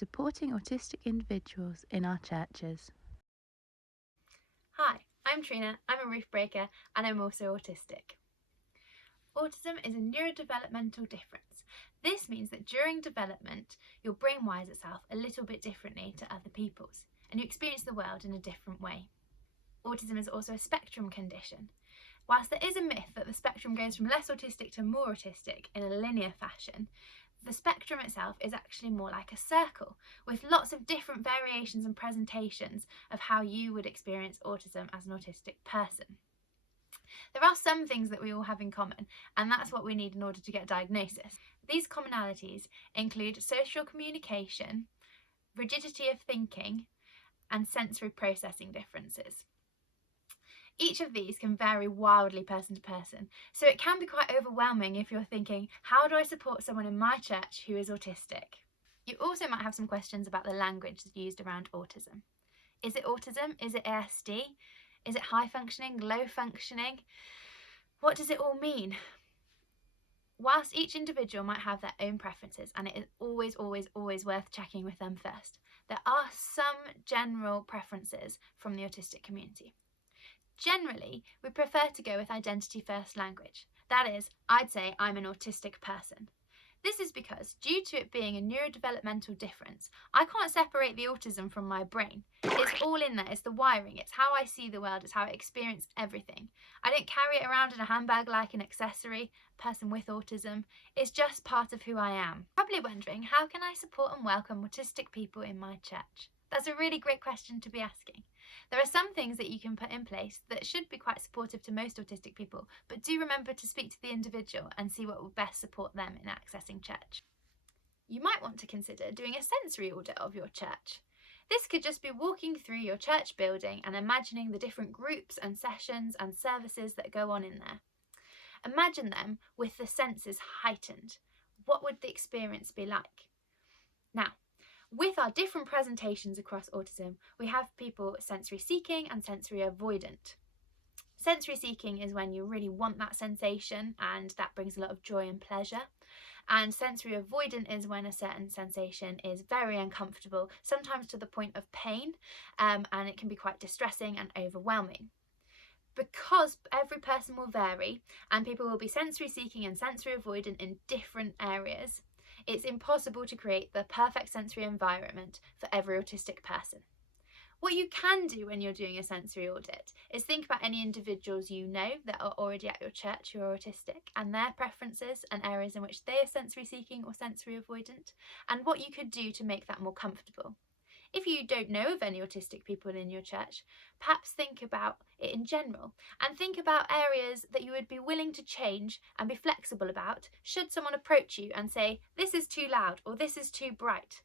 supporting autistic individuals in our churches. Hi, I'm Triona, I'm a Roofbreaker and I'm also autistic. Autism is a neurodevelopmental difference. This means that during development, your brain wires itself a little bit differently to other people's and you experience the world in a different way. Autism is also a spectrum condition. Whilst there is a myth that the spectrum goes from less autistic to more autistic in a linear fashion, the spectrum itself is actually more like a circle with lots of different variations and presentations of how you would experience autism as an autistic person. There are some things that we all have in common, and that's what we need in order to get diagnosis. These commonalities include social communication, rigidity of thinking, and sensory processing differences. Each of these can vary wildly person to person, so it can be quite overwhelming if you're thinking, how do I support someone in my church who is autistic? You also might have some questions about the language used around autism. Is it autism? Is it ASD? Is it high functioning, low functioning? What does it all mean? Whilst each individual might have their own preferences, and it is always worth checking with them first, there are some general preferences from the autistic community. Generally, we prefer to go with identity first language. That is, I'd say I'm an autistic person. This is because, due to it being a neurodevelopmental difference, I can't separate the autism from my brain. It's all in there, it's the wiring, it's how I see the world, it's how I experience everything. I don't carry it around in a handbag like an accessory, person with autism. It's just part of who I am. Probably wondering, how can I support and welcome autistic people in my church? That's a really great question to be asking. There are some things that you can put in place that should be quite supportive to most autistic people, but do remember to speak to the individual and see what will best support them in accessing church. You might want to consider doing a sensory audit of your church. This could just be walking through your church building and imagining the different groups and sessions and services that go on in there. Imagine them with the senses heightened. What would the experience be like? Now, with our different presentations across autism, we have people sensory seeking and sensory avoidant. Sensory seeking is when you really want that sensation and that brings a lot of joy and pleasure. And sensory avoidant is when a certain sensation is very uncomfortable, sometimes to the point of pain, and it can be quite distressing and overwhelming. Because every person will vary and people will be sensory seeking and sensory avoidant in different areas, it's impossible to create the perfect sensory environment for every autistic person. What you can do when you're doing a sensory audit is think about any individuals you know that are already at your church who are autistic and their preferences and areas in which they are sensory seeking or sensory avoidant, and what you could do to make that more comfortable. If you don't know of any autistic people in your church, perhaps think about it in general and think about areas that you would be willing to change and be flexible about should someone approach you and say, this is too loud or this is too bright.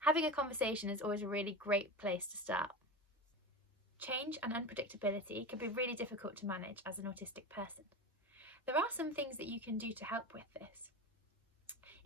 Having a conversation is always a really great place to start. Change and unpredictability can be really difficult to manage as an autistic person. There are some things that you can do to help with this.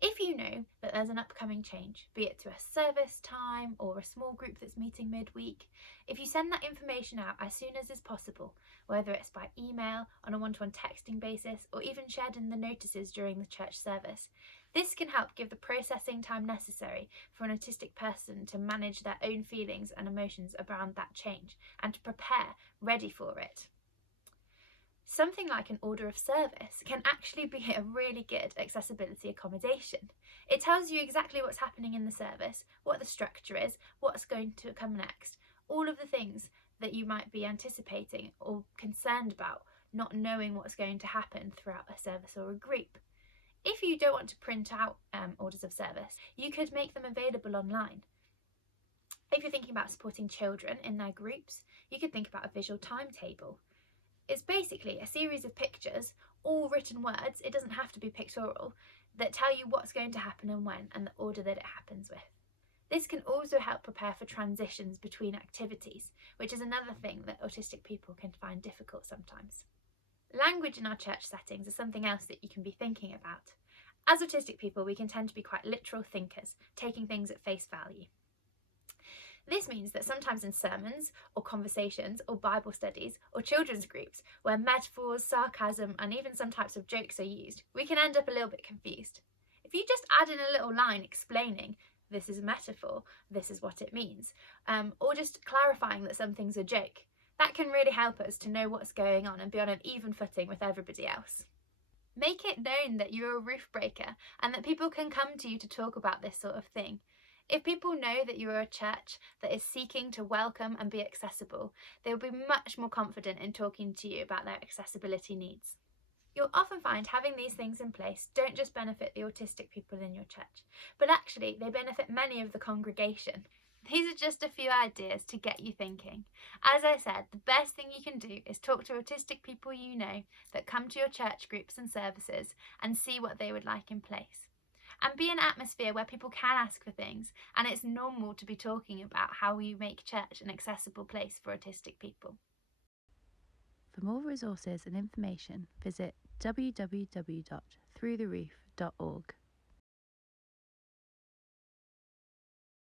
If you know that there's an upcoming change, be it to a service time or a small group that's meeting midweek, if you send that information out as soon as is possible, whether it's by email, on a one-to-one texting basis, or even shared in the notices during the church service, this can help give the processing time necessary for an autistic person to manage their own feelings and emotions around that change and to prepare ready for it. Something like an order of service can actually be a really good accessibility accommodation. It tells you exactly what's happening in the service, what the structure is, what's going to come next, all of the things that you might be anticipating or concerned about, not knowing what's going to happen throughout a service or a group. If you don't want to print out orders of service, you could make them available online. If you're thinking about supporting children in their groups, you could think about a visual timetable. It's basically a series of pictures, all written words, it doesn't have to be pictorial, that tell you what's going to happen and when and the order that it happens with. This can also help prepare for transitions between activities, which is another thing that autistic people can find difficult sometimes. Language in our church settings is something else that you can be thinking about. As autistic people, we can tend to be quite literal thinkers, taking things at face value. This means that sometimes in sermons or conversations or Bible studies or children's groups where metaphors, sarcasm and even some types of jokes are used, we can end up a little bit confused. If you just add in a little line explaining this is a metaphor, this is what it means, or just clarifying that something's a joke. That can really help us to know what's going on and be on an even footing with everybody else. Make it known that you're a roof breaker and that people can come to you to talk about this sort of thing. If people know that you're a church that is seeking to welcome and be accessible, they will be much more confident in talking to you about their accessibility needs. You'll often find having these things in place don't just benefit the autistic people in your church, but actually they benefit many of the congregation. These are just a few ideas to get you thinking. As I said, the best thing you can do is talk to autistic people you know that come to your church groups and services and see what they would like in place. And be an atmosphere where people can ask for things, and it's normal to be talking about how you make church an accessible place for autistic people. For more resources and information, visit www.throughtheroof.org.